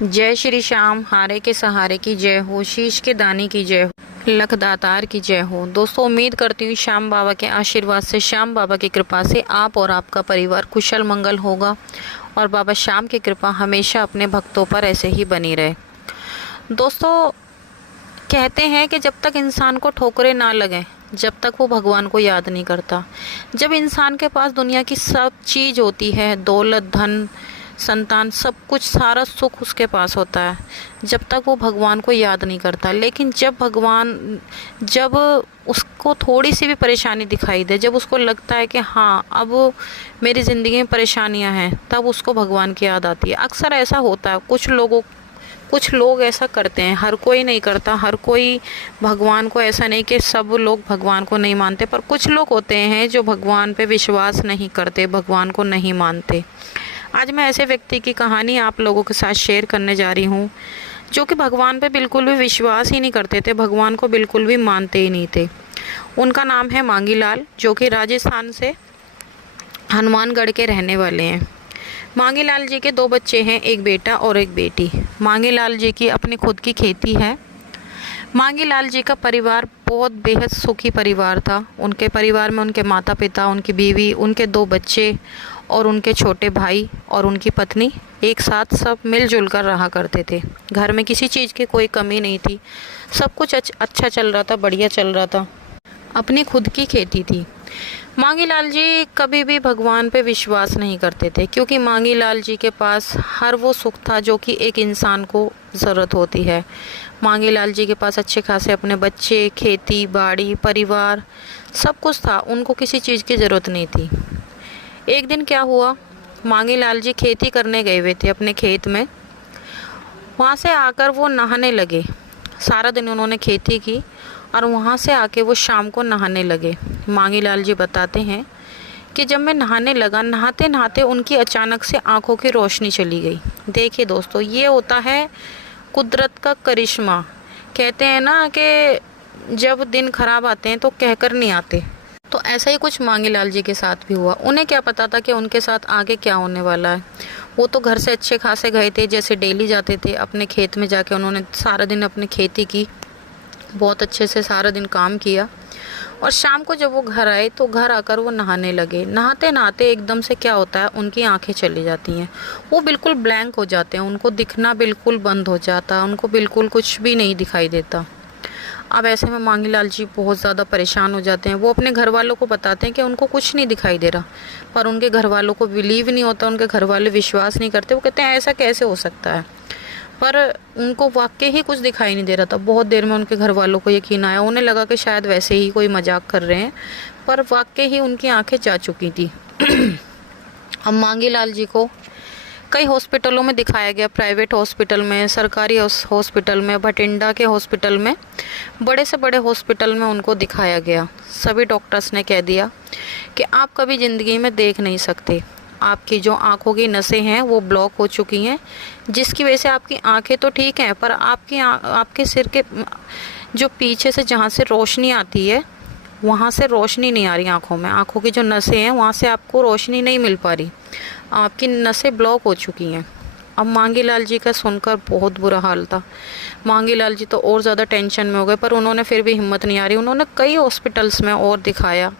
जय श्री श्याम, हारे के सहारे की जय हो, शीश के दाने की जय हो, लख दातार की जय हो। दोस्तों, उम्मीद करती हूँ श्याम बाबा के आशीर्वाद से, श्याम बाबा की कृपा से आप और आपका परिवार कुशल मंगल होगा और बाबा श्याम की कृपा हमेशा अपने भक्तों पर ऐसे ही बनी रहे। दोस्तों, कहते हैं कि जब तक इंसान को ठोकरें ना लगें, जब तक वो भगवान को याद नहीं करता। जब इंसान के पास दुनिया की सब चीज़ होती है, दौलत, धन, संतान, सब कुछ, सारा सुख उसके पास होता है, जब तक वो भगवान को याद नहीं करता। लेकिन जब उसको थोड़ी सी भी परेशानी दिखाई दे, जब उसको लगता है कि हाँ अब मेरी ज़िंदगी में परेशानियां हैं, तब उसको भगवान की याद आती है। अक्सर ऐसा होता है, कुछ लोग ऐसा करते हैं, हर कोई नहीं करता, हर कोई भगवान को, ऐसा नहीं कि सब लोग भगवान को नहीं मानते, पर कुछ लोग होते हैं जो भगवान पे विश्वास नहीं करते, भगवान को नहीं मानते। आज मैं ऐसे व्यक्ति की कहानी आप लोगों के साथ शेयर करने जा रही हूँ जो कि भगवान पे बिल्कुल भी विश्वास ही नहीं करते थे, भगवान को बिल्कुल भी मानते ही नहीं थे। उनका नाम है मांगी लाल, जो कि राजस्थान से हनुमानगढ़ के रहने वाले हैं। मांगी लाल जी के 2 बच्चे हैं, एक बेटा और एक बेटी। मांगी लाल जी की अपनी खुद की खेती है। मांगी लाल जी का परिवार बहुत बेहद सुखी परिवार था। उनके परिवार में उनके माता पिता, उनकी बीवी, उनके 2 बच्चे और उनके छोटे भाई और उनकी पत्नी एक साथ सब मिलजुल कर रहा करते थे। घर में किसी चीज़ की कोई कमी नहीं थी, सब कुछ अच्छा चल रहा था, बढ़िया चल रहा था। अपनी खुद की खेती थी। मांगी लाल जी कभी भी भगवान पे विश्वास नहीं करते थे, क्योंकि मांगी लाल जी के पास हर वो सुख था जो कि एक इंसान को ज़रूरत होती है। मांगी लाल जी के पास अच्छे खासे अपने बच्चे, खेती बाड़ी, परिवार, सब कुछ था, उनको किसी चीज़ की ज़रूरत नहीं थी। एक दिन क्या हुआ, मांगी लाल जी खेती करने गए हुए थे अपने खेत में। वहाँ से आकर वो नहाने लगे। सारा दिन उन्होंने खेती की और वहाँ से आके वो शाम को नहाने लगे। मांगी लाल जी बताते हैं कि जब मैं नहाने लगा, नहाते नहाते उनकी अचानक से आंखों की रोशनी चली गई। देखिए दोस्तों, ये होता है कुदरत का करिश्मा। कहते हैं ना कि जब दिन खराब आते हैं तो कहकर नहीं आते, तो ऐसा ही कुछ मांगी लाल जी के साथ भी हुआ। उन्हें क्या पता था कि उनके साथ आगे क्या होने वाला है। वो तो घर से अच्छे खासे गए थे, जैसे डेली जाते थे अपने खेत में, जाके उन्होंने सारा दिन अपनी खेती की, बहुत अच्छे से सारा दिन काम किया। और शाम को जब वो घर आए तो घर आकर वो नहाने लगे। नहाते नहाते एकदम से क्या होता है, उनकी आंखें चली जाती हैं। वो बिल्कुल ब्लैंक हो जाते हैं, उनको दिखना बिल्कुल बंद हो जाता है, उनको बिल्कुल कुछ भी नहीं दिखाई देता। अब ऐसे में मांगी लाल जी बहुत ज़्यादा परेशान हो जाते हैं। वो अपने घर वालों को बताते हैं कि उनको कुछ नहीं दिखाई दे रहा, पर उनके घर वालों को बिलीव नहीं होता, उनके घर वाले विश्वास नहीं करते। वो कहते हैं ऐसा कैसे हो सकता है, पर उनको वाकई ही कुछ दिखाई नहीं दे रहा था। बहुत देर में उनके घर वालों को यकीन आया, उन्हें लगा कि शायद वैसे ही कोई मजाक कर रहे हैं, पर वाकई ही उनकी आंखें जा चुकी थी। अब मांगी लाल जी को कई हॉस्पिटलों में दिखाया गया, प्राइवेट हॉस्पिटल में, सरकारी हॉस्पिटल में, भटिंडा के हॉस्पिटल में, बड़े से बड़े हॉस्पिटल में उनको दिखाया गया। सभी डॉक्टर्स ने कह दिया कि आप कभी ज़िंदगी में देख नहीं सकते, आपकी जो आँखों की नसें हैं वो ब्लॉक हो चुकी हैं, जिसकी वजह से आपकी आँखें तो ठीक हैं, पर आपके सिर के जो पीछे से जहाँ से रोशनी आती है, वहाँ से रोशनी नहीं आ रही आँखों में। आँखों की जो नसें हैं वहाँ से आपको रोशनी नहीं मिल पा रही, आपकी नसें ब्लॉक हो चुकी हैं। अब मांगी लाल जी का सुनकर बहुत बुरा हाल था। मांगी लाल जी तो और ज़्यादा टेंशन में हो गए, पर उन्होंने फिर भी हिम्मत नहीं आ रही। उन्होंने कई हॉस्पिटल्स में और दिखाया,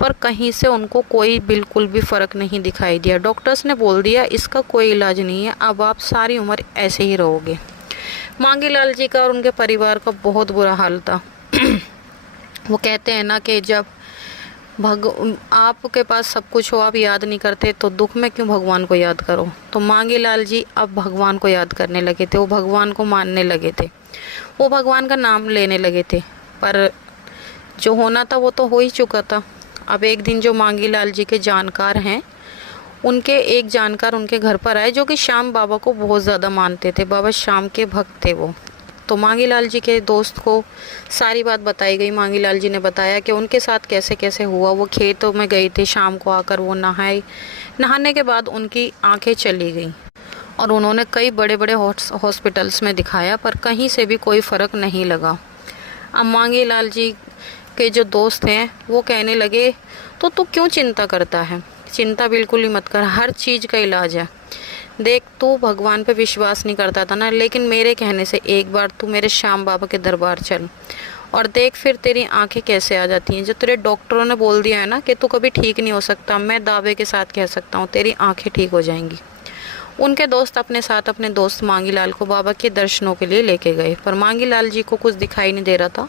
पर कहीं से उनको कोई बिल्कुल भी फ़र्क नहीं दिखाई दिया। डॉक्टर्स ने बोल दिया इसका कोई इलाज नहीं है, अब आप सारी उम्र ऐसे ही रहोगे। मांगी लाल जी का और उनके परिवार का बहुत बुरा हाल था। वो कहते हैं ना कि जब आपके पास सब कुछ हो, आप याद नहीं करते, तो दुख में क्यों भगवान को याद करो। तो मांगी लाल जी अब भगवान को याद करने लगे थे, वो भगवान को मानने लगे थे, वो भगवान का नाम लेने लगे थे। पर जो होना था वो तो हो ही चुका था। अब एक दिन जो मांगी लाल जी के जानकार हैं, उनके एक जानकार उनके घर पर आए, जो कि श्याम बाबा को बहुत ज़्यादा मानते थे, बाबा श्याम के भक्त थे वो। तो मांगी लाल जी के दोस्त को सारी बात बताई गई। मांगी लाल जी ने बताया कि उनके साथ कैसे कैसे हुआ। वो खेतों में गए थे, शाम को आकर वो नहाए, नहाने के बाद उनकी आंखें चली गईं और उन्होंने कई बड़े बड़े हॉस्पिटल्स में दिखाया, पर कहीं से भी कोई फ़र्क नहीं लगा। अब मांगी लाल जी के जो दोस्त हैं वो कहने लगे, तो तू क्यों चिंता करता है, चिंता बिल्कुल ही मत कर, हर चीज़ का इलाज है। देख, तू भगवान पे विश्वास नहीं करता था ना, लेकिन मेरे कहने से एक बार तू मेरे श्याम बाबा के दरबार चल और देख फिर तेरी आंखें कैसे आ जाती हैं। जो तेरे डॉक्टरों ने बोल दिया है ना कि तू कभी ठीक नहीं हो सकता, मैं दावे के साथ कह सकता हूँ तेरी आंखें ठीक हो जाएंगी। उनके दोस्त अपने साथ अपने दोस्त मांगीलाल को बाबा के दर्शनों के लिए लेके गए, पर मांगीलाल जी को कुछ दिखाई नहीं दे रहा था।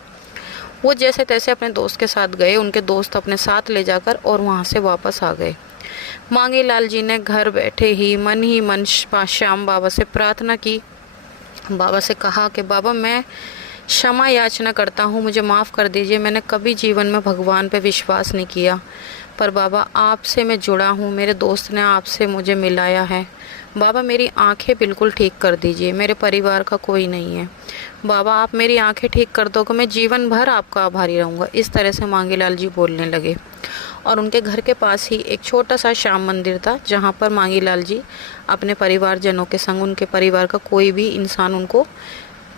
वो जैसे तैसे अपने दोस्त के साथ गए, उनके दोस्त अपने साथ ले जाकर और वहाँ से वापस आ गए। मांगीलाल जी ने घर बैठे ही मन श्याम बाबा से प्रार्थना की। बाबा से कहा कि बाबा, मैं क्षमा याचना करता हूँ, मुझे माफ़ कर दीजिए, मैंने कभी जीवन में भगवान पे विश्वास नहीं किया, पर बाबा आपसे मैं जुड़ा हूँ, मेरे दोस्त ने आपसे मुझे मिलाया है। बाबा मेरी आंखें बिल्कुल ठीक कर दीजिए, मेरे परिवार का कोई नहीं है। बाबा आप मेरी आंखें ठीक कर दोगे, मैं जीवन भर आपका आभारी रहूँगा। इस तरह से मांगीलाल जी बोलने लगे और उनके घर के पास ही एक छोटा सा श्याम मंदिर था, जहाँ पर मांगीलाल जी अपने परिवारजनों के संग, उनके परिवार का कोई भी इंसान उनको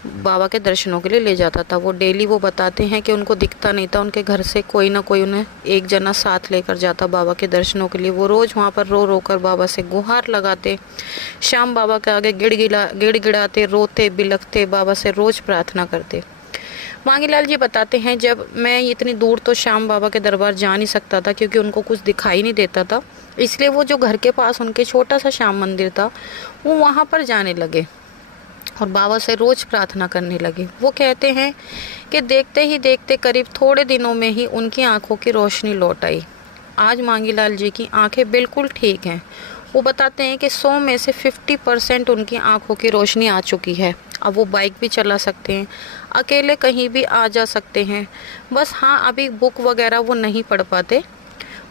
बाबा के दर्शनों के लिए ले जाता था। वो डेली वो बताते हैं कि उनको दिखता नहीं था, उनके घर से कोई ना कोई उन्हें एक जना साथ लेकर जाता बाबा के दर्शनों के लिए। वो रोज़ वहाँ पर रो रो कर बाबा से गुहार लगाते, श्याम बाबा के आगे गिड़गिड़ाते, रोते बिलखते बाबा से रोज़ प्रार्थना करते। मांगीलाल जी बताते हैं, जब मैं इतनी दूर तो श्याम बाबा के दरबार जा नहीं सकता था क्योंकि उनको कुछ दिखाई नहीं देता था, इसलिए वो जो घर के पास उनके छोटा सा श्याम मंदिर था वो वहाँ पर जाने लगे और बाबा से रोज़ प्रार्थना करने लगे। वो कहते हैं कि देखते ही देखते करीब थोड़े दिनों में ही उनकी आंखों की रोशनी लौट आई। आज मांगीलाल जी की आंखें बिल्कुल ठीक हैं। वो बताते हैं कि 100 में से 50% उनकी आंखों की रोशनी आ चुकी है। अब वो बाइक भी चला सकते हैं, अकेले कहीं भी आ जा सकते हैं। बस हाँ, अभी बुक वगैरह वो नहीं पढ़ पाते।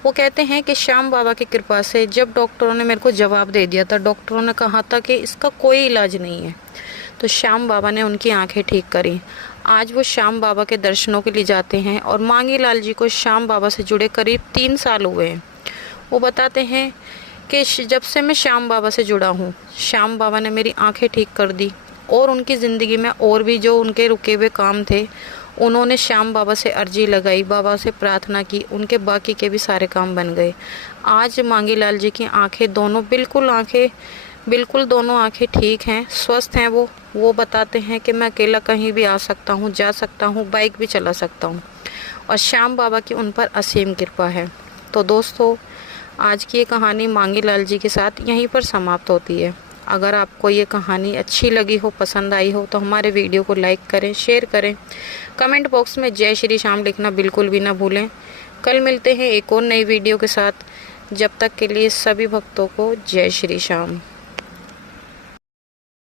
वो कहते हैं कि श्याम बाबा की कृपा से जब डॉक्टरों ने मेरे को जवाब दे दिया था, डॉक्टरों ने कहा था कि इसका कोई इलाज नहीं है, तो श्याम बाबा ने उनकी आंखें ठीक करी। आज वो श्याम बाबा के दर्शनों के लिए जाते हैं और मांगीलाल जी को श्याम बाबा से जुड़े करीब 3 साल हुए हैं। वो बताते हैं कि जब से मैं श्याम बाबा से जुड़ा हूँ, श्याम बाबा ने मेरी आंखें ठीक कर दी और उनकी ज़िंदगी में और भी जो उनके रुके हुए काम थे, उन्होंने श्याम बाबा से अर्जी लगाई, बाबा से प्रार्थना की, उनके बाकी के भी सारे काम बन गए। आज मांगीलाल जी की आंखें बिल्कुल दोनों आंखें ठीक हैं, स्वस्थ हैं। वो बताते हैं कि मैं अकेला कहीं भी आ सकता हूँ, जा सकता हूँ, बाइक भी चला सकता हूँ और श्याम बाबा की उन पर असीम कृपा है। तो दोस्तों, आज की ये कहानी मांगीलाल जी के साथ यहीं पर समाप्त होती है। अगर आपको ये कहानी अच्छी लगी हो, पसंद आई हो, तो हमारे वीडियो को लाइक करें, शेयर करें, कमेंट बॉक्स में जय श्री श्याम लिखना बिल्कुल भी ना भूलें। कल मिलते हैं एक और नई वीडियो के साथ। जब तक के लिए सभी भक्तों को जय श्री श्याम।